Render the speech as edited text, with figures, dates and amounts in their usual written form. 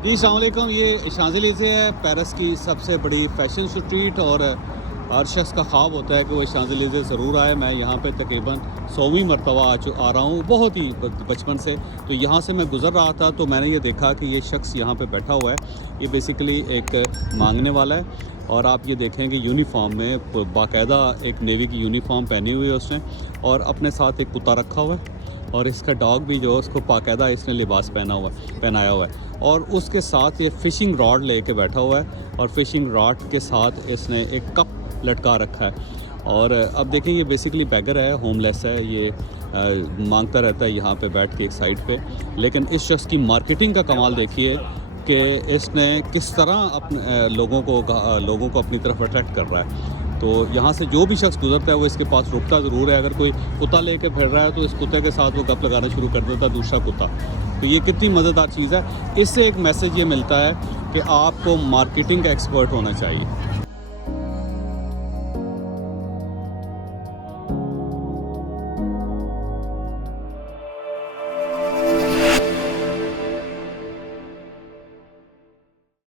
जी अस्सलाम वालेकुम। ये शांज़ेलिज़े है पेरिस की सबसे बड़ी फ़ैशन स्ट्रीट और हर शख्स का ख्वाब होता है कि वो शांज़ेलिज़े ज़रूर आए। मैं यहाँ पे तकरीबन 100वीं मरतबा आ रहा हूँ, बहुत ही बचपन से। तो यहाँ से मैं गुज़र रहा था तो मैंने ये देखा कि ये शख्स यहाँ पे बैठा हुआ है। ये बेसिकली एक मांगने वाला है और आप ये देखेंगे यूनिफ़ॉर्म में बाकायदा एक नेवी की यूनिफ़ॉर्म पहनी हुई है उसने और अपने साथ एक कुत्ता रखा हुआ है और इसका डॉग भी जो है उसको बाकायदा इसने लिबास पहनाया हुआ है और उसके साथ ये फ़िशिंग रॉड लेके बैठा हुआ है और फ़िशिंग रॉड के साथ इसने एक कप लटका रखा है। और अब देखिए ये बेसिकली बैगर है, होमलेस है, ये मांगता रहता है यहाँ पे बैठ के एक साइड पे। लेकिन इस शख्स की मार्केटिंग का कमाल देखिए कि इसने किस तरह अपने लोगों को अपनी तरफ अट्रैक्ट कर रहा है। तो यहाँ से जो भी शख्स गुजरता है वो इसके पास रुकता ज़रूर है। अगर कोई कुत्ता लेके फिर रहा है तो इस कुत्ते के साथ वो गप लगाना शुरू कर देता है दूसरा कुत्ता। तो ये कितनी मज़ेदार चीज़ है। इससे एक मैसेज ये मिलता है कि आपको मार्केटिंग का एक्सपर्ट होना चाहिए।